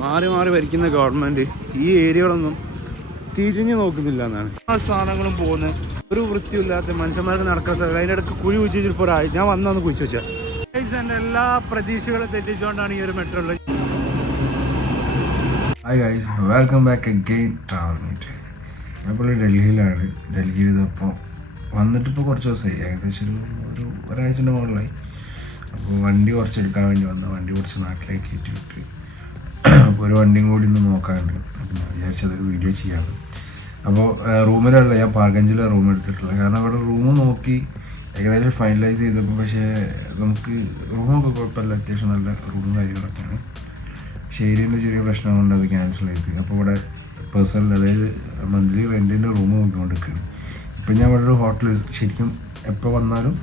മാറി മാറി ഭരിക്കുന്ന ഗവൺമെൻറ് ഈ ഏരിയകളൊന്നും തിരിഞ്ഞു നോക്കുന്നില്ല എന്നാണ്. ആ സാധനങ്ങളും പോകുന്നത് ഒരു വൃത്തിയില്ലാത്ത മനുഷ്യന്മാർക്ക് നടക്കാത്ത അതിൻ്റെ ഇടയ്ക്ക് കുഴി കുഴിച്ച് ചിലപ്പോൾ ഒരാഴ്ച ഞാൻ വന്നൊന്ന് കുഴിച്ച് വെച്ചാൽ എൻ്റെ എല്ലാ പ്രതീക്ഷകളും തെറ്റിച്ചുകൊണ്ടാണ് ഈ ഒരു മെട്രോ ഉള്ളത്. Hi guys, welcome back again travel meet. ഞാനിപ്പോൾ ഡൽഹിയിലാണ്. ഡൽഹിയിൽ ഇതപ്പോൾ വന്നിട്ടിപ്പോൾ കുറച്ച് ദിവസമായി, ഏകദേശം ഒരാഴ്ചൻ്റെ മുകളിലായി. അപ്പോൾ വണ്ടി കുറച്ചെടുക്കാൻ വേണ്ടി വണ്ടി കുറച്ച് നാട്ടിലേക്ക് കയറ്റിവിട്ട് അപ്പോൾ ഒരു വണ്ടിയും കൂടി ഇന്ന് നോക്കാനുണ്ട്. അപ്പോൾ ഞാൻ വിചാരിച്ചതൊരു വീഡിയോ ചെയ്യാറ്. അപ്പോൾ റൂമിലല്ല, ഞാൻ പാർഗഞ്ചിലെ റൂം എടുത്തിട്ടുള്ളത്. കാരണം അവിടെ റൂം നോക്കി ഏകദേശം ഫൈനലൈസ് ചെയ്തപ്പോൾ പക്ഷേ നമുക്ക് റൂമൊക്കെ കുഴപ്പമില്ല, അത്യാവശ്യം നല്ല റൂമും കാര്യങ്ങളൊക്കെയാണ്. ശരിയുടെ ചെറിയ പ്രശ്നം കൊണ്ട് അത് ക്യാൻസൽ ചെയ്ത് അപ്പോൾ ഇവിടെ പേഴ്സണൽ, അതായത് മന്ത്ലി റെൻറ്റിൻ്റെ റൂം നോക്കിക്കൊണ്ടിരിക്കുകയാണ്. ഇപ്പം ഞാൻ ഇവിടെ ഒരു ഹോട്ടൽ ശരിക്കും എപ്പോൾ വന്നാലും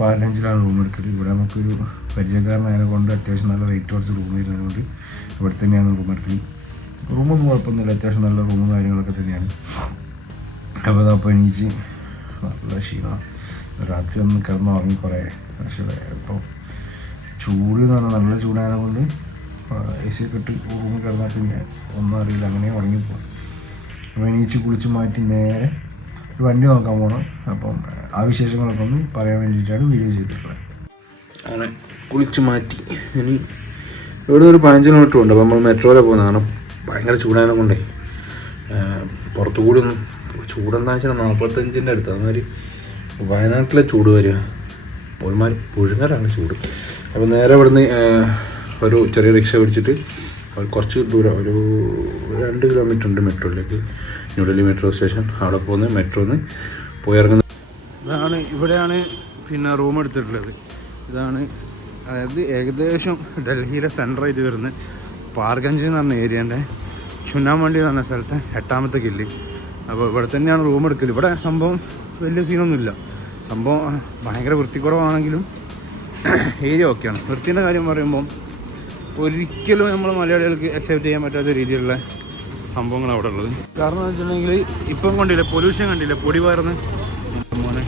പാർഗഞ്ചിലാണ് റൂം എടുക്കൽ. ഇവിടെ നമുക്കൊരു പരിചയക്കാരനായതിനെ കൊണ്ട് അത്യാവശ്യം നല്ല റേറ്റ് കുറച്ച് റൂം വരുന്നതുകൊണ്ട് ഇവിടെ തന്നെയാണ് റൂം എടുക്കുന്നത്. റൂമൊന്നും കുഴപ്പമൊന്നുമില്ല, അത്യാവശ്യം നല്ല റൂമും കാര്യങ്ങളൊക്കെ തന്നെയാണ്. അപ്പോൾ അതപ്പോൾ എണീച്ച് നല്ല ക്ഷീണം, രാത്രി ഒന്ന് കിടന്നുറങ്ങി കുറേ. പക്ഷേ ഇപ്പോൾ ചൂട് എന്ന് പറഞ്ഞാൽ നല്ല ചൂടായതിനെ കൊണ്ട് AC ഒക്കെ ഇട്ട് റൂമിൽ കിടന്നാൽ പിന്നെ ഒന്നും അറിയില്ല, അങ്ങനെ ഉറങ്ങിപ്പോകും. അപ്പോൾ എണീച്ച് കുളിച്ച് മാറ്റി നേരെ ഒരു വണ്ടി നോക്കാൻ പോകണം. അപ്പം ആ വിശേഷങ്ങളൊക്കെ ഒന്ന് പറയാൻ വേണ്ടിയിട്ടാണ് വീഡിയോ ചെയ്തിട്ടുള്ളത്. അങ്ങനെ കുളിച്ച് മാറ്റി ഇനി ഇവിടെ ഒരു 15 കിലോമീറ്റർ ഉണ്ട്. അപ്പോൾ നമ്മൾ മെട്രോയിലാണ് പോകുന്നത്. കാരണം ഭയങ്കര ചൂടായതിനെ കൊണ്ടേ പുറത്തു കൂടി ഒന്നും ചൂടെന്താ വെച്ചാൽ 45ൻ്റെ അടുത്ത്. അതുമാതിരി വയനാട്ടിലെ ചൂട് വരിക ഒരുമാതിരി പുഴുങ്ങലാണ് ചൂട്. അപ്പോൾ നേരെ ഇവിടുന്ന് ഒരു ചെറിയ റിക്ഷ പിടിച്ചിട്ട് കുറച്ച് ദൂരം, ഒരു 2 കിലോമീറ്റർ ഉണ്ട് മെട്രോയിലേക്ക്, ന്യൂഡൽഹി മെട്രോ സ്റ്റേഷൻ. അവിടെ പോകുന്ന മെട്രോന്ന് പോയി ഇറങ്ങുന്നത്. ഇവിടെയാണ് പിന്നെ റൂം എടുത്തിട്ടുള്ളത്. ഇതാണ്, അതായത് ഏകദേശം ഡൽഹിയിലെ സെൻറ്ററായിട്ട് വരുന്ന പാർഗഞ്ച് എന്ന് പറഞ്ഞ ഏരിയൻ്റെ ചുനാമണ്ടി എന്ന് പറഞ്ഞ സ്ഥലത്തെ 8ാമത്തെ ഗല്ലി. അപ്പോൾ ഇവിടെ തന്നെയാണ് റൂം എടുക്കൽ. ഇവിടെ സംഭവം വലിയ സീനൊന്നുമില്ല. സംഭവം ഭയങ്കര വൃത്തിക്കുറവാണെങ്കിലും ഏരിയ ഓക്കെയാണ്. വൃത്തിൻ്റെ കാര്യം പറയുമ്പം ഒരിക്കലും നമ്മൾ മലയാളികൾക്ക് അക്സെപ്റ്റ് ചെയ്യാൻ പറ്റാത്ത രീതിയിലുള്ള സംഭവങ്ങൾ അവിടെ ഉള്ളത്. കാരണം എന്ന് വെച്ചിട്ടുണ്ടെങ്കിൽ ഇപ്പം കണ്ടില്ലേ, പൊല്യൂഷൻ കണ്ടില്ലേ, പൊടി പകർന്ന് മോനെ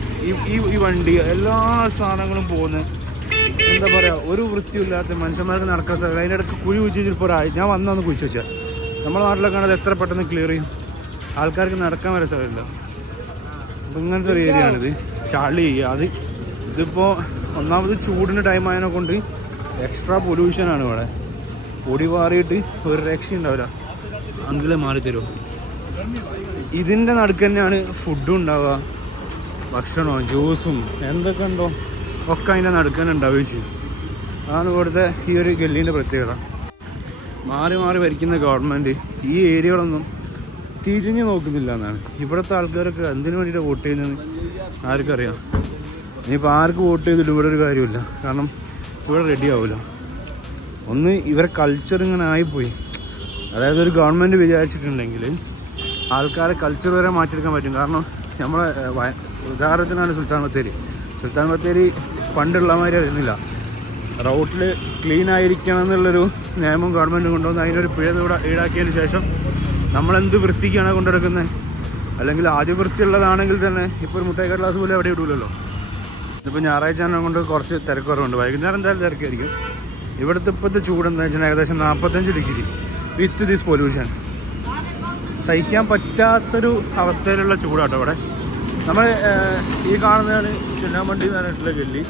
ഈ വണ്ടി എല്ലാ സാധനങ്ങളും പോകുന്ന എന്താ പറയുക, ഒരു വൃത്തിയില്ലാത്ത മനുഷ്യന്മാർക്ക് നടക്കാത്ത അതിൻ്റെ ഇടയ്ക്ക് കുഴി കുഴിച്ച് ചിലപ്പോൾ ഒരാഴ്ച ഞാൻ വന്നൊന്ന് കുഴിച്ച് വെച്ചാൽ നമ്മുടെ നാട്ടിലൊക്കെ ആണെങ്കിൽ എത്ര പെട്ടെന്ന് ക്ലിയർ ചെയ്യും, ആൾക്കാർക്ക് നടക്കാൻ വരെ സ്ഥലമില്ല. അപ്പം ഇങ്ങനത്തെ ഒരു ഏരിയ ആണിത്. ചളി ഇതിപ്പോൾ ഒന്നാമത് ചൂടിൻ്റെ ടൈം ആയതിനെ കൊണ്ട് എക്സ്ട്രാ പൊല്യൂഷനാണ് ഇവിടെ. പൊടി മാറിയിട്ട് ഒരു രക്ഷയുണ്ടാവില്ല. അങ്കിളെ മാറി തരുമോ? ഇതിൻ്റെ നടുക്ക് തന്നെയാണ് ഫുഡും ഉണ്ടാവുക, ഭക്ഷണവും ജ്യൂസും എന്തൊക്കെ ഉണ്ടോ ഒക്കെ അതിൻ്റെ നടുക്ക് തന്നെ ഉണ്ടാവുകയും ചെയ്യും. അതാണ് ഇവിടുത്തെ ഈ ഒരു ഗല്ലീൻ്റെ പ്രത്യേകത. മാറി മാറി ഭരിക്കുന്ന ഗവൺമെൻറ് ഈ ഏരിയകളൊന്നും തിരിഞ്ഞു നോക്കുന്നില്ല എന്നാണ്. ഇവിടുത്തെ ആൾക്കാരൊക്കെ എന്തിനു വേണ്ടിയിട്ട് വോട്ട് ചെയ്യുന്നതെന്ന് ആർക്കറിയാം. ഇനിയിപ്പോൾ ആർക്ക് വോട്ട് ചെയ്തിട്ട് ഇവിടെ ഒരു കാര്യമില്ല. കാരണം ഇവിടെ റെഡി ആവില്ല. ഒന്ന് ഇവരെ കൾച്ചർ ഇങ്ങനെ ആയിപ്പോയി. അതായത് ഒരു ഗവൺമെൻറ് വിചാരിച്ചിട്ടുണ്ടെങ്കിൽ ആൾക്കാരെ കൾച്ചർ വരെ മാറ്റിയെടുക്കാൻ പറ്റും. കാരണം നമ്മളെ ഉദാഹരണത്തിനാണ് സുൽത്താൻ ബത്തേരി പണ്ടുള്ള മാതിരി അറിയുന്നില്ല. റോട്ടിൽ ക്ലീൻ ആയിരിക്കണം എന്നുള്ളൊരു നിയമം ഗവൺമെൻറ് കൊണ്ടുവന്ന് അതിനൊരു പിഴ ഈടാക്കിയതിന് ശേഷം നമ്മളെന്ത് വൃത്തിക്കാണ് കൊണ്ടുനടക്കുന്നത്. അല്ലെങ്കിൽ ആദ്യ വൃത്തിയുള്ളതാണെങ്കിൽ തന്നെ ഇപ്പോൾ ഒരു മുട്ടായി കടലാസ് പോലും എവിടെ ഇടൂലല്ലോ. ഇതിപ്പോൾ ഞായറാഴ്ച കൊണ്ട് കുറച്ച് തിരക്കുറവുണ്ട്. വൈകുന്നേരം എന്തായാലും തിരക്കായിരിക്കും. ഇവിടുത്തെ ഇപ്പോഴത്തെ ചൂട് എന്താ വെച്ചാൽ ഏകദേശം 45 ഡിഗ്രി വിത്ത് ദിസ് പൊല്യൂഷൻ. സഹിക്കാൻ പറ്റാത്തൊരു അവസ്ഥയിലുള്ള ചൂടാട്ടോ ഇവിടെ. നമ്മൾ ഈ കാണുന്നതാണ് ചുനാമണ്ടി എന്ന് പറഞ്ഞിട്ടുള്ള ഗല്ലി,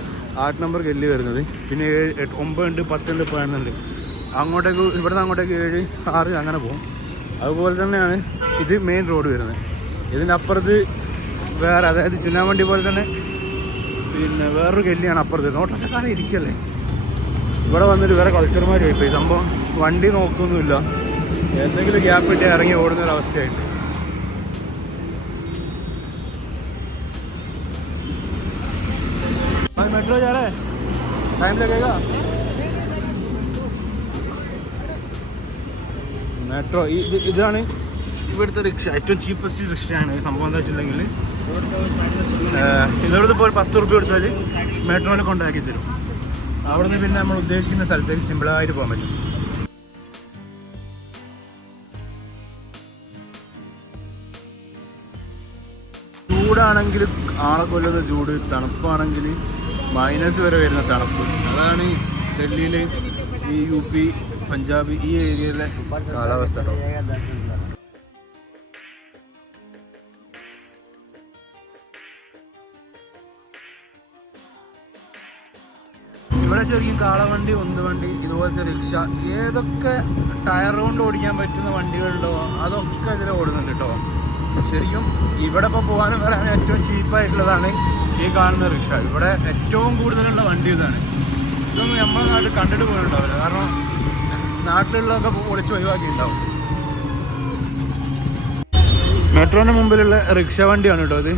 8 നമ്പർ ഗല്ലി വരുന്നത്. പിന്നെ 7, 9 ഉണ്ട്, 10 ഉണ്ട്, 11 ഉണ്ട്. അങ്ങോട്ടേക്ക് ഇവിടുന്ന് അങ്ങോട്ടേക്ക് 7, 6 അങ്ങനെ പോകും. അതുപോലെ തന്നെയാണ് ഇത് മെയിൻ റോഡ് വരുന്നത്. ഇതിൻ്റെ അപ്പുറത്ത് വേറെ, അതായത് ചുനാമണ്ടി പോലെ തന്നെ പിന്നെ വേറൊരു ഗല്ലിയാണ് അപ്പുറത്ത്. ഓട്ടോറിക്ഷക്കാരെ ഇരിക്കല്ലേ ഇവിടെ വന്നിട്ട് വേറെ കൾച്ചർമാർ പോയി. സംഭവം വണ്ടി നോക്കൊന്നുമില്ല, എന്തെങ്കിലും ഗ്യാപ്പ് ഇട്ട് ഇറങ്ങി ഓടുന്നൊരവസ്ഥയായിട്ട്. മെട്രോ ചാറേ ടൈം लगेगा മെട്രോ. ഇതാണ് ഇവിടുത്തെ റിക്ഷ, ഏറ്റവും ചീപ്പസ്റ്റ് റിക്ഷയാണ്. സംഭവം എന്താ വെച്ചിട്ടുണ്ടെങ്കിൽ ഇവിടുന്ന് ഇപ്പോൾ 10 റുപ്യ കൊടുത്താൽ മെട്രോയിൽ കൊണ്ടാക്കി തരും. അവിടെ നിന്ന് പിന്നെ നമ്മൾ ഉദ്ദേശിക്കുന്ന സ്ഥലത്തേക്ക് സിമ്പിളായിട്ട് പോകാൻ പറ്റും. ചൂടാണെങ്കിൽ ആളെ കൊല്ലുന്ന ചൂട്, തണുപ്പാണെങ്കിൽ മൈനസ് വരെ വരുന്ന തണുപ്പ്. അതാണ് ഡൽഹിയിൽ ഈ UP പഞ്ചാബ് ഈ ഏരിയയിലെ കാലാവസ്ഥ കേട്ടോ. ഇവിടെ ശരിക്കും കാളവണ്ടി, ഉന്തുവണ്ടി, ഇതുപോലത്തെ റിക്ഷ, ഏതൊക്കെ ടയർ കൊണ്ട് ഓടിക്കാൻ പറ്റുന്ന വണ്ടികളുണ്ടോ അതൊക്കെ ഇതിൽ ഓടുന്നുണ്ട് കേട്ടോ. ശരിക്കും ഇവിടെ ഇപ്പോൾ പോകാനും വരാനും ഏറ്റവും ചീപ്പായിട്ടുള്ളതാണ് ഈ കാണുന്ന റിക്ഷ. ഇവിടെ ഏറ്റവും കൂടുതലുള്ള വണ്ടി ഇതാണ്. ഇതൊന്നും നമ്മുടെ നാട്ടിൽ കണ്ടിട്ട് പോയിട്ടുണ്ടാവില്ല, കാരണം നാട്ടിലുള്ളതൊക്കെ പൊളിച്ച് ഒഴിവാക്കിയിട്ടുണ്ടാവും. മെട്രോൻ്റെ മുമ്പിലുള്ള റിക്ഷ വണ്ടിയാണ് കേട്ടോ ഇത്.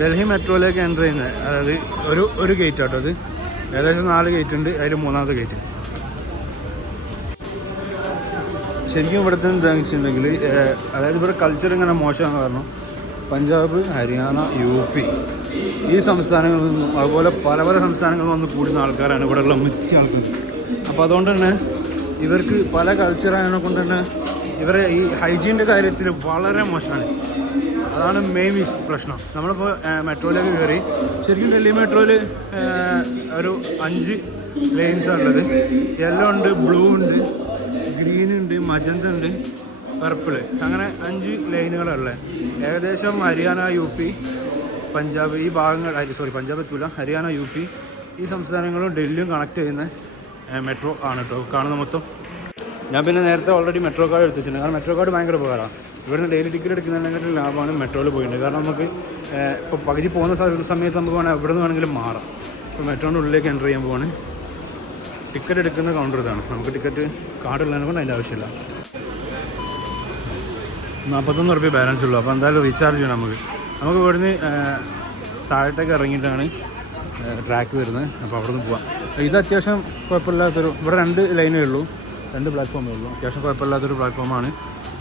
ഡൽഹി മെട്രോയിലേക്ക് എൻ്റർ ചെയ്യുന്നത്, അതായത് ഒരു ഗേറ്റ് ആട്ടോ അത്. ഏകദേശം 4 ഗേറ്റ് ഉണ്ട്, അതിൽ 3ാമത്തെ ഗേറ്റ്. ശരിക്കും ഇവിടുത്തെ എന്താണെന്ന് വെച്ചിട്ടുണ്ടെങ്കിൽ, അതായത് ഇവിടെ കൾച്ചർ ഇങ്ങനെ മോശമാണെന്ന് പറഞ്ഞു. പഞ്ചാബ്, ഹരിയാന, UP ഈ സംസ്ഥാനങ്ങളിൽ നിന്നും അതുപോലെ പല പല സംസ്ഥാനങ്ങളിൽ നിന്ന് കൂടുന്ന ആൾക്കാരാണ് ഇവിടെയുള്ള മിക്ക ആൾക്കാർ. അപ്പോൾ അതുകൊണ്ട് തന്നെ ഇവർക്ക് പല കൾച്ചറായതിനെ കൊണ്ട് തന്നെ ഇവരെ ഈ ഹൈജീൻ്റെ കാര്യത്തിൽ വളരെ മോശമാണ്. അതാണ് മെയിൻ പ്രശ്നം. നമ്മളിപ്പോൾ മെട്രോയിലേക്ക് കയറി. ശരിക്കും ഡൽഹി മെട്രോയിൽ ഒരു 5 ലെയിൻസാണുള്ളത്. യെല്ലോ ഉണ്ട്, ബ്ലൂ ഉണ്ട്, ഗ്രീൻ ഉണ്ട്, മജന്ത ഉണ്ട്, പർപ്പിൾ, അങ്ങനെ 5 ലൈനുകളുള്ളത്. ഏകദേശം ഹരിയാന, UP, പഞ്ചാബ് ഈ ഭാഗങ്ങൾ, പഞ്ചാബ് എത്തൂല, ഹരിയാന, UP ഈ സംസ്ഥാനങ്ങളും ഡൽഹിയും കണക്ട് ചെയ്യുന്ന മെട്രോ ആണ് കേട്ടോ കാണുന്ന മൊത്തം. ഞാൻ പിന്നെ നേരത്തെ ഓൾറെഡി മെട്രോ കാർഡ് എടുത്ത് വെച്ചിട്ടുണ്ട്. കാരണം മെട്രോ കാർഡ് ഭയങ്കര ഉപകാരമാണ്. ഇവിടുന്ന് ഡെയിലി ടിക്കറ്റ് എടുക്കുന്നതിനെക്കാട്ടും ലാഭമാണ് മെട്രോയിൽ പോയിട്ടുണ്ട്. കാരണം നമുക്ക് ഇപ്പോൾ പകുതി പോകുന്ന സമയത്ത് നമുക്ക് വേണമെങ്കിൽ എവിടെ നിന്ന് വേണമെങ്കിലും മാറാം. ഇപ്പോൾ മെട്രോൻ്റെ ഉള്ളിലേക്ക് എൻ്റർ ചെയ്യാൻ പോവാണ്. ടിക്കറ്റ് എടുക്കുന്ന കൗണ്ടർ ഇതാണ്. നമുക്ക് ടിക്കറ്റ് കാർഡ് ഉള്ളതിനെ കൊണ്ട് അതിൻ്റെ ആവശ്യമില്ല. 41 റുപ്യ ബാലൻസ് ഉള്ളൂ. അപ്പോൾ എന്തായാലും റീചാർജ് ചെയ്യണം നമുക്ക് ഇവിടുന്ന് താഴത്തേക്ക് ഇറങ്ങിയിട്ടാണ് ട്രാക്ക് വരുന്നത്. അപ്പോൾ അവിടെ നിന്ന് പോവാം. ഇത് അത്യാവശ്യം കുഴപ്പമില്ലാത്തൊരു, ഇവിടെ 2 ലൈനേ ഉള്ളൂ, 2 പ്ലാറ്റ്ഫോമേ ഉള്ളൂ. അത്യാവശ്യം കുഴപ്പമില്ലാത്തൊരു പ്ലാറ്റ്ഫോമാണ്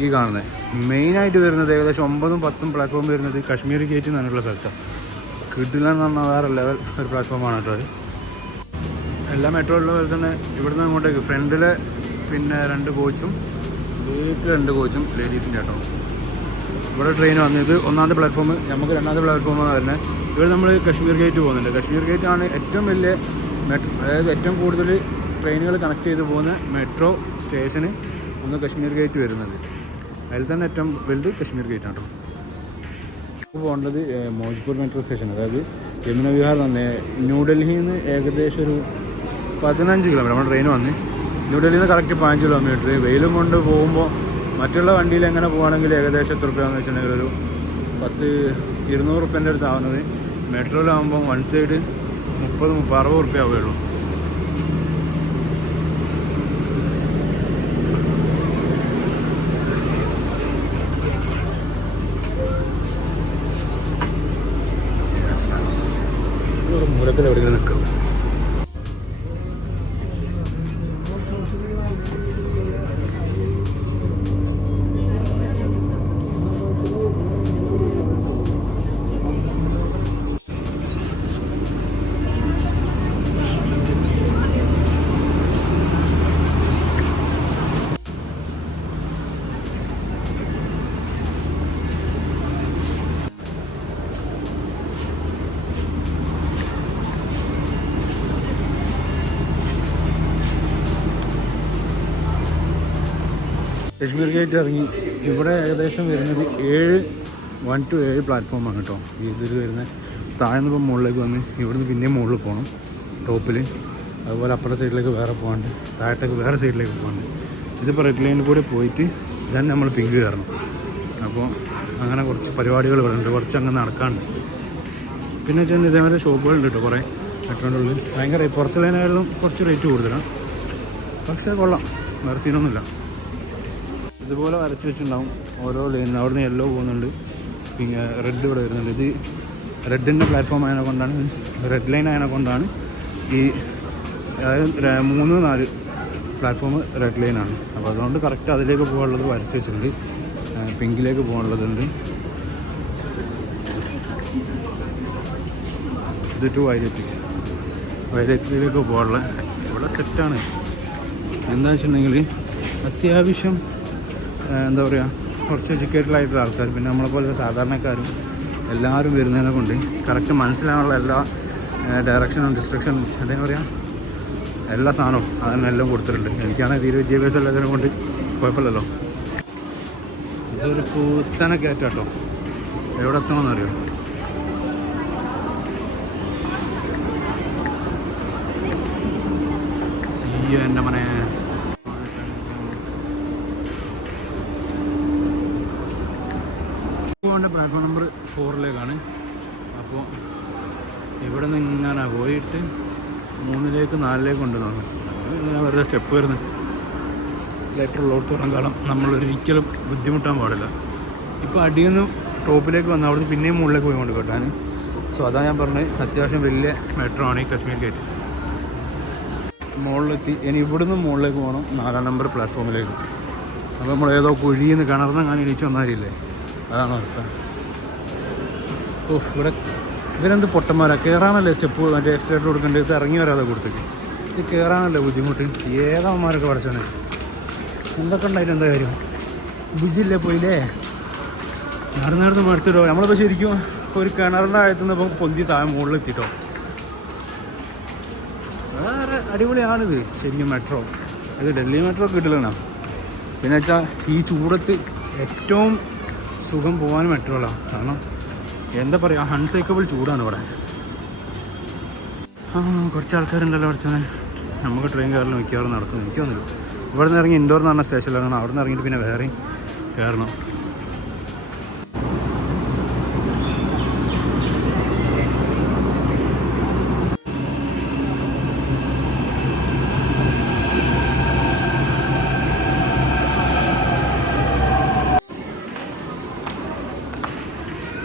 ഈ കാണുന്നത്. മെയിനായിട്ട് വരുന്നത് ഏകദേശം 9ഉം 10ഉം പ്ലാറ്റ്ഫോം വരുന്നത് കശ്മീർ ഗേറ്റ് എന്ന് പറഞ്ഞിട്ടുള്ള സ്ഥലത്താണ്. കിട്ടില്ല എന്ന് പറഞ്ഞാൽ വേറെ ലെവൽ ഒരു പ്ലാറ്റ്ഫോമാണ് കേട്ടോ അത്. എല്ലാ മെട്രോ ഉള്ള പോലെ തന്നെ ഇവിടുന്ന് അങ്ങോട്ടേക്ക് ഫ്രണ്ടിൽ പിന്നെ 2 കോച്ചും വീട്ടിൽ 2 കോച്ചും ലേഡീസിൻ്റെ കേട്ടോ. ഇവിടെ ട്രെയിൻ വന്നത് 1ാമത്തെ പ്ലാറ്റ്ഫോം, നമുക്ക് 2ാമത്തെ പ്ലാറ്റ്ഫോമാണ് വരുന്നത്. ഇവിടെ നമ്മൾ കശ്മീർ ഗേറ്റ് പോകുന്നുണ്ട്. കശ്മീർ ഗേറ്റ് ആണ് ഏറ്റവും വലിയ മെട്രോ, അതായത് ഏറ്റവും കൂടുതൽ ട്രെയിനുകൾ കണക്ട് ചെയ്ത് പോകുന്ന മെട്രോ സ്റ്റേഷന് ഒന്ന് കശ്മീർ ഗേറ്റ് വരുന്നത്. അതിൽ തന്നെ ഏറ്റവും വലുത് കശ്മീർ ഗേറ്റ് ആണ്. ഇപ്പോൾ പോകേണ്ടത് മോജ്പൂർ മെട്രോ സ്റ്റേഷൻ, അതായത് യമുന വിഹാർ വന്ന് ന്യൂഡൽഹിയിൽ നിന്ന് ഏകദേശം ഒരു 15 കിലോമീറ്റർ. നമ്മുടെ ട്രെയിൻ വന്ന് ന്യൂഡൽഹിയിൽ നിന്ന് കറക്റ്റ് 15 കിലോമീറ്റർ. വെയിലും കൊണ്ട് പോകുമ്പോൾ മറ്റുള്ള വണ്ടിയിൽ എങ്ങനെ പോകുകയാണെങ്കിൽ ഏകദേശം എത്ര രൂപയാണെന്ന് വെച്ചിട്ടുണ്ടെങ്കിൽ ഒരു 200 റുപ്യേൻ്റെ അടുത്ത് ആവുന്നത്. മെട്രോയിലാകുമ്പോൾ വൺ സൈഡ് 30-60 റുപ്യ ആവുകയുള്ളൂ. മൂലത്തിൽ എവിടെയെങ്കിലും നിൽക്കും. കശ്മീർ ഗേറ്റ് ഇറങ്ങി. ഇവിടെ ഏകദേശം വരുന്നത് 1 to 7 പ്ലാറ്റ്ഫോമാണ് കേട്ടോ ഇതിൽ വരുന്നത്. താഴ്ന്ന് ഇപ്പോൾ മുകളിലേക്ക് വന്ന് ഇവിടുന്ന് പിന്നെയും മുകളിൽ പോകണം ടോപ്പിൽ. അതുപോലെ അപ്പുറത്തെ സൈഡിലേക്ക് വേറെ പോകാണ്ട്, താഴത്തേക്ക് വേറെ സൈഡിലേക്ക് പോകാണ്ട്. ഇതിപ്പോൾ റെഡ് ലൈനിൽ കൂടെ പോയിട്ട് ഇതാണ് നമ്മൾ പിങ്ക് കയറണം. അപ്പോൾ അങ്ങനെ കുറച്ച് പരിപാടികൾ ഇവിടെ ഉണ്ട്, കുറച്ച് അങ്ങനെ നടക്കാണ്ട്. പിന്നെ വെച്ചാൽ ഇതേപോലെ ഷോപ്പുകളുണ്ട് കേട്ടോ കുറേ മെട്രോൻ്റെ ഉള്ളിൽ. ഭയങ്കര പുറത്തുള്ളതിനായാലും കുറച്ച് റേറ്റ് കൂടുതലാണ്, പക്ഷേ കൊള്ളാം, വേറെ സീനൊന്നുമില്ല. ഇതുപോലെ വരച്ച് വെച്ചിട്ടുണ്ടാവും ഓരോ ലൈനിൽ. അവിടെ നിന്ന് യെല്ലോ പോകുന്നുണ്ട്, പിന്നെ റെഡ് ഇവിടെ വരുന്നുണ്ട്. ഇത് റെഡിൻ്റെ പ്ലാറ്റ്ഫോം ആയതിനെ കൊണ്ടാണ്, മീൻസ് റെഡ് ലൈൻ ആയതിനെ കൊണ്ടാണ് ഈ അതായത് 3-4 പ്ലാറ്റ്ഫോം റെഡ് ലൈനാണ്. അപ്പോൾ അതുകൊണ്ട് കറക്റ്റ് അതിലേക്ക് പോകാനുള്ളത് വരച്ച് വെച്ചിട്ടുണ്ട്. പിങ്കിലേക്ക് പോകാനുള്ളതുണ്ട്. ഇത് ടു വയലറ്റിലേക്ക് പോകാനുള്ള ഇവിടെ സെറ്റാണ്. എന്താ വെച്ചിട്ടുണ്ടെങ്കിൽ അത്യാവശ്യം എന്താ പറയുക കുറച്ച് എഡ്യൂക്കേറ്റഡായിട്ടുള്ള ആൾക്കാർ, പിന്നെ നമ്മളെപ്പോലെ സാധാരണക്കാരും എല്ലാവരും വരുന്നതിനെ കൊണ്ട് കറക്റ്റ് മനസ്സിലാകാനുള്ള എല്ലാ ഡയറക്ഷനും ഇൻസ്ട്രക്ഷനും എന്താ പറയുക എല്ലാ സാധനവും അതിനെല്ലാം കൊടുത്തിട്ടുണ്ട്. എനിക്കാണെങ്കിൽ തീരെ വിദ്യാഭ്യാസം എല്ലാത്തിനെ കൊണ്ട് കുഴപ്പമില്ലല്ലോ. ഇതൊരു കൂത്തനെ കയറ്റാട്ടോ, എവിടെ എത്തണമെന്നറിയോ? ഈ എൻ്റെ മനെ പ്ലാറ്റ്ഫോം നമ്പർ 4 അപ്പോൾ ഇവിടെ നിന്ന് ഇങ്ങനെ പോയിട്ട് 3 4 കൊണ്ടുവന്നു. ഇങ്ങനെ വെറുതെ സ്റ്റെപ്പ് വരുന്നത് എസ്കലേറ്റർ ഉള്ളിടത്തോളം കാലം നമ്മളൊരിക്കലും ബുദ്ധിമുട്ടാൻ പാടില്ല. ഇപ്പോൾ അടിയിൽ നിന്ന് ടോപ്പിലേക്ക് വന്ന് അവിടുന്ന് പിന്നെയും മുകളിലേക്ക് പോയി കൊണ്ട് കേട്ടാൻ. സോ അതാണ് ഞാൻ പറഞ്ഞത്, അത്യാവശ്യം വലിയ മെട്രോ ആണ് ഈ കശ്മീർ ഗേറ്റ്. മുകളിലെത്തി ഇനി ഇവിടുന്ന് മുകളിലേക്ക് പോകണം 4 നമ്പർ പ്ലാറ്റ്ഫോമിലേക്ക്. അപ്പോൾ നമ്മൾ ഏതോ കുഴിയിൽ നിന്ന് കിണർന്ന് അങ്ങനെ ഇടിച്ച് വന്നാലില്ലേ, അതാണ് അവസ്ഥ. ഓ ഇവിടെ ഇവരെന്ത് പൊട്ടന്മാരാണ്, കയറാനല്ലേ സ്റ്റെപ്പ് മറ്റേ എക്സ്ട്രേറ്റർ കൊടുക്കേണ്ടത്, ഇത് ഇറങ്ങി വരാതെ കൊടുത്തിട്ട് ഇത് കയറാനല്ലേ ബുദ്ധിമുട്ട്. ഏതവന്മാരൊക്കെ പഠിച്ചാണ് എന്തൊക്കെ ഉണ്ടായിട്ട് എന്താ കാര്യം? ബുജില്ലേ പോയില്ലേ നടന്നിടത്ത് മടുത്തിട്ടോ. നമ്മളിപ്പോൾ ശരിക്കും ഒരു കിണറിൻ്റെ ആഴത്തുനിന്ന് ഇപ്പം പൊന്തി താഴെ മുകളിലെത്തിട്ടോ. വേറെ അടിപൊളിയാണിത് ശരിക്കും മെട്രോ. ഇത് ഡൽഹി മെട്രോ കിട്ടില്ലണ. പിന്നെ വെച്ചാൽ ഈ ചൂടത്ത് ഏറ്റവും സുഖം പോകാൻ മെട്രോകളാണ്. കാരണം എന്താ പറയുക, അൺസൈക്കബിൾ ചൂടാണ് ഇവിടെ. കുറച്ച് ആൾക്കാരുണ്ടല്ലോ പഠിച്ചത്. നമുക്ക് ട്രെയിൻ കയറലും മിക്കവാറും നടക്കുന്നു. എനിക്ക് വന്നില്ല. ഇവിടെ നിന്ന് ഇറങ്ങി ഇൻഡോർ എന്ന് പറഞ്ഞ സ്റ്റേഷനിലാണ്. അവിടെ നിന്ന് ഇറങ്ങിയിട്ട് പിന്നെ വേറെയും കയറണം.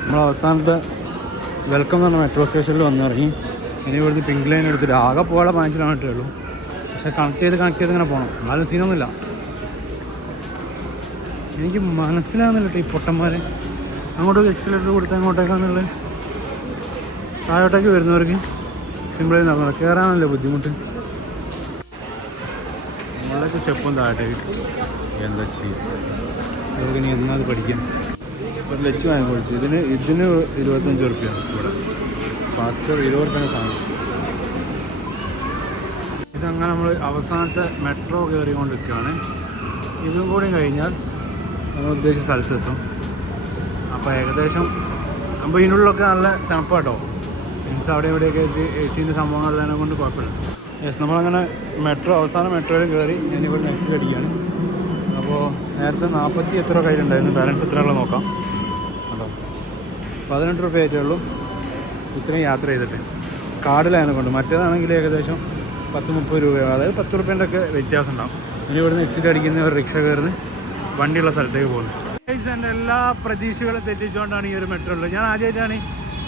നമ്മൾ അവസാനത്തെ വെൽക്കം എന്ന് പറഞ്ഞ മെട്രോ സ്റ്റേഷനിൽ വന്നിറങ്ങി. ഇനി ഇവിടുന്ന് പിങ്ക് ലൈൻ എടുത്തിട്ട് ആകെ പോകാനുള്ള 15 കിലോമീറ്ററേ ഉള്ളൂ. പക്ഷേ കണക്ട് ചെയ്ത് ഇങ്ങനെ പോകണം. എന്നാലും സീനൊന്നുമില്ല. എനിക്ക് മനസ്സിലാകുന്നില്ല ഈ പൊട്ടന്മാരെ. അങ്ങോട്ടേക്ക് എക്സിലേറ്റർ കൊടുത്ത് അങ്ങോട്ടേക്കാന്നുള്ളത് താഴോട്ടേക്ക് വരുന്നവർക്ക് സിമ്പിളായി നടന്നില്ല. കയറാനല്ലേ ബുദ്ധിമുട്ട്. നമ്മളൊക്കെ സ്റ്റെപ്പും താഴോട്ടേക്ക് എന്താ ചെയ്യും? നമുക്ക് ഇനി എന്നാത് പഠിക്കാം. ഒരു ലച്ച് വാങ്ങി കൊടുത്തു. ഇതിന് 25 ഉറുപ്പ്യാണ് ഇവിടെ. 20 ഉറുപ്പ്യാണ് സാധനം. ഇതങ്ങനെ നമ്മൾ അവസാനത്തെ മെട്രോ കയറിക്കൊണ്ടിരിക്കുകയാണ്. ഇതും കൂടി കഴിഞ്ഞാൽ നമ്മൾ ഉദ്ദേശിച്ച സ്ഥലത്തെത്തും. അപ്പോൾ ഏകദേശം അപ്പോൾ ഇതിനുള്ളിലൊക്കെ നല്ല തണുപ്പാട്ടോ. മീൻസ് അവിടെ ഇവിടെയൊക്കെ AC-ൻ്റെ സംഭവങ്ങളെല്ലാം കൊണ്ട് കുഴപ്പമില്ല. യെസ്, നമ്മളങ്ങനെ അവസാന മെട്രോയിൽ കയറി ഞാനിവിടെ നെക്സ്റ്റ് അടിക്കുകയാണ്. അപ്പോൾ നേരത്തെ 40 എത്ര കയ്യിലുണ്ടായിരുന്നു, ബാലൻസ് എത്ര ഉള്ളത് നോക്കാം. കേട്ടോ, 18 രൂപ ആയിട്ടേ ഉള്ളൂ ഇത്രയും യാത്ര ചെയ്തിട്ട്. കാർഡിലായതിനെ കൊണ്ട്. മറ്റേതാണെങ്കിൽ ഏകദേശം 10-30 രൂപയോ, അതായത് 10 റുപ്യേൻ്റെ ഒക്കെ വ്യത്യാസം ഉണ്ടാകും. ഇനി ഇവിടുന്ന് എക്സിറ്റ് അടിക്കുന്ന ഒരു റിക്ഷ കയറുന്ന വണ്ടിയുള്ള സ്ഥലത്തേക്ക് പോകുന്നത്. എൻ്റെ എല്ലാ പ്രതീക്ഷകളും തെറ്റിച്ചുകൊണ്ടാണ് ഈ ഒരു മെട്രോ ഉള്ളത്. ഞാൻ ആദ്യമായിട്ടാണ്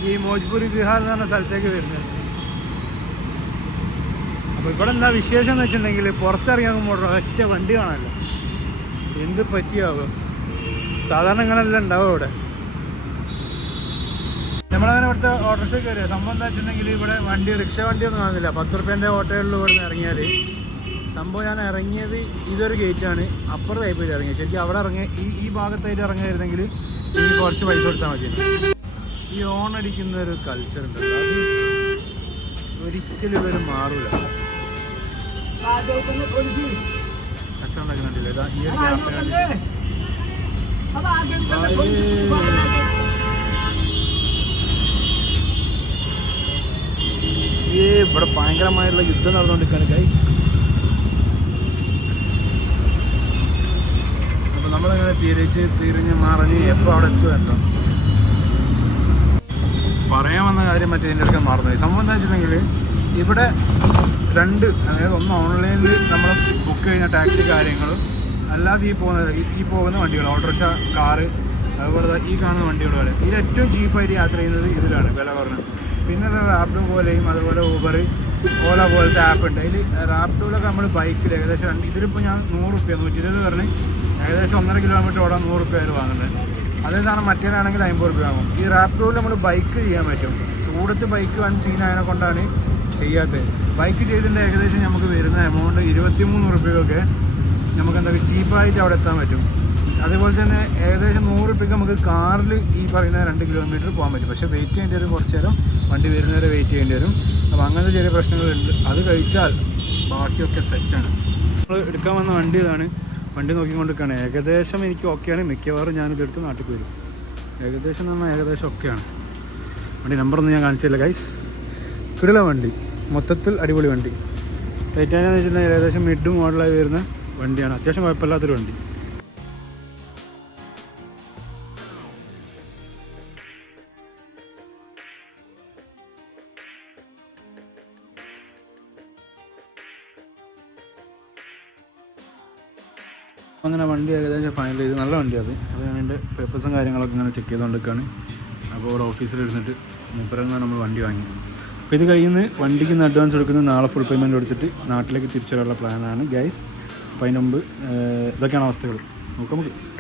ഈ മോജ്പൂരി ബിഹാർ എന്ന് പറഞ്ഞ സ്ഥലത്തേക്ക് വരുന്നത്. അപ്പോൾ ഇവിടെ എന്താ വിശേഷം എന്ന് വെച്ചിട്ടുണ്ടെങ്കിൽ പുറത്തിറങ്ങിയാകുമ്പോൾ ഒറ്റ വണ്ടി കാണാമല്ലോ. എന്ത് പറ്റിയാവും? സാധാരണ ഇങ്ങനെയല്ല ഉണ്ടാവും ഇവിടെ. നമ്മളങ്ങനെ ഇവിടുത്തെ ഓട്ടോറിക്ഷ കയറിയ സംഭവം എന്താ വെച്ചിട്ടുണ്ടെങ്കിൽ ഇവിടെ റിക്ഷ വണ്ടിയൊന്നും കാണുന്നില്ല. 10 റുപ്യേൻ്റെ ഓട്ടോകളിൽ ഇവിടെ നിന്ന് ഇറങ്ങിയാൽ സംഭവം ഞാൻ ഇറങ്ങിയത് ഇതൊരു ഗേറ്റാണ്, അപ്പുറത്തായി പോയിട്ട് ഇറങ്ങിയത്. ശരിക്കും അവിടെ ഈ ഭാഗത്തായിട്ട് ഇറങ്ങിയായിരുന്നെങ്കിൽ ഈ കുറച്ച് പൈസ കൊടുത്താൽ മതിയായിരുന്നു. ഈ ഓണടിക്കുന്ന ഒരു കൾച്ചർ ഉണ്ടല്ലോ, അത് ഒരിക്കലും ഇവർ മാറില്ല. കച്ചവടം ഉണ്ടാക്കുന്നുണ്ടല്ലോ. ഇതാ ഈ ഒരു ഗ്യാപ്പിനാണ് ഇവിടെ ഭയങ്കരമായിട്ടുള്ള യുദ്ധം നടന്നുകൊണ്ടിരിക്കുകയാണ് ഗൈസ്. അപ്പോൾ നമ്മളിങ്ങനെ തിരിഞ്ഞ് മറിഞ്ഞ് എപ്പോൾ അവിടെ എത്തുമല്ലോ. പറയാൻ വന്ന കാര്യം മറ്റേ ഇതിൻ്റെ അടുത്ത് മറന്നു. സംഭവം എന്താ വെച്ചിട്ടുണ്ടെങ്കിൽ ഇവിടെ അതായത് ഒന്ന് ഓൺലൈനിൽ നമ്മൾ ബുക്ക് ചെയ്യുന്ന ടാക്സി കാര്യങ്ങളും, അല്ലാതെ ഈ പോകുന്ന വണ്ടികൾ, ഓട്ടോറിക്ഷ, കാറ്, അതുപോലെ ഈ കാണുന്ന വണ്ടികൾ വരെ ഇത് ഏറ്റവും ചീപ്പായിട്ട് യാത്ര ചെയ്യുന്നത് ഇതിലാണ് വില കുറഞ്ഞത്. പിന്നെ റാപ്പിഡോ പോലെയും അതുപോലെ ഊബർ, ഓല പോലത്തെ ആപ്പ് ഉണ്ട്. അതിൽ റാപ്പിഡോയിലൊക്കെ നമ്മൾ ബൈക്കിൽ ഏകദേശം ഇതിലിപ്പോൾ ഞാൻ 100 റുപ്യ 120 പറഞ്ഞ് ഏകദേശം 1.5 കിലോമീറ്റർ ഓടാൻ 100 റുപ്യ വാങ്ങുന്നത്. അതേ സാധനം മറ്റേതാണെങ്കിൽ 50 റുപ്യ വാങ്ങും. ഈ റാപ്പിഡോയിൽ നമ്മൾ ബൈക്ക് ചെയ്യാൻ പറ്റും. ചൂടത്ത് ബൈക്ക് വൻ സീനായതിനെ കൊണ്ടാണ് ചെയ്യാത്തത്. ബൈക്ക് ചെയ്തിട്ട് ഏകദേശം നമുക്ക് വരുന്ന എമൗണ്ട് 23 റുപ്യക്കൊക്കെ നമുക്ക് എന്താ ചീപ്പായിട്ട് അവിടെ എത്താൻ പറ്റും. അതേപോലെ തന്നെ ഏകദേശം 100 രൂപയ്ക്ക് നമുക്ക് കാറിൽ ഈ പറയുന്ന 2 കിലോമീറ്റർ പോകാൻ പറ്റും. പക്ഷേ വെയിറ്റ് ചെയ്യേണ്ടി വരും, കുറച്ച് നേരം വണ്ടി വരുന്നവരെ വെയിറ്റ് ചെയ്യേണ്ടി വരും. അപ്പോൾ അങ്ങനത്തെ ചെറിയ പ്രശ്നങ്ങളുണ്ട്. അത് കഴിച്ചാൽ ബാക്കിയൊക്കെ സെറ്റാണ്. നമ്മൾ എടുക്കാൻ വന്ന വണ്ടി ഇതാണ്. വണ്ടി നോക്കിക്കൊണ്ടിരിക്കുകയാണ്. ഏകദേശം എനിക്ക് ഓക്കെയാണ്. മിക്കവാറും ഞാനിതെടുത്ത് നാട്ടിൽ വരും. ഏകദേശം എന്ന് പറഞ്ഞാൽ ഏകദേശം ഓക്കെയാണ്. വണ്ടി നമ്പറൊന്നും ഞാൻ കാണിച്ചില്ല ഗൈസ്. കിടില വണ്ടി, മൊത്തത്തിൽ അടിപൊളി വണ്ടി. ടൈറ്റാനിയം എന്ന് വെച്ചിട്ടുണ്ടെങ്കിൽ ഏകദേശം മിഡ് മോഡലായി വരുന്ന വണ്ടിയാണ്. അത്യാവശ്യം കുഴപ്പമില്ലാത്തൊരു വണ്ടി. അങ്ങനെ വണ്ടി ഏകദേശം ഫൈനൽ ചെയ്ത് നല്ല വണ്ടിയാണ് അത്. അതിൻ്റെ പേപ്പേഴ്സും കാര്യങ്ങളൊക്കെ ഇങ്ങനെ ചെക്ക് ചെയ്തുകൊണ്ടിരിക്കുകയാണ്. അപ്പോൾ ഇവിടെ ഓഫീസിലിരുന്നിട്ട് മൂപ്പരെന്നാണ് നമ്മൾ വണ്ടി വാങ്ങിയത്. അപ്പോൾ ഇത് കഴിയുന്ന വണ്ടിക്ക് ഇന്ന് അഡ്വാൻസ് കൊടുക്കുന്നത്, നാളെ ഫുൾ പേയ്മെൻറ്റ് കൊടുത്തിട്ട് നാട്ടിലേക്ക് തിരിച്ചു വരാനുള്ള പ്ലാനാണ് ഗൈസ്. അപ്പോൾ അതിന് മുമ്പ് ഇതൊക്കെയാണ് അവസ്ഥകൾ. നോക്കാം നമുക്ക്.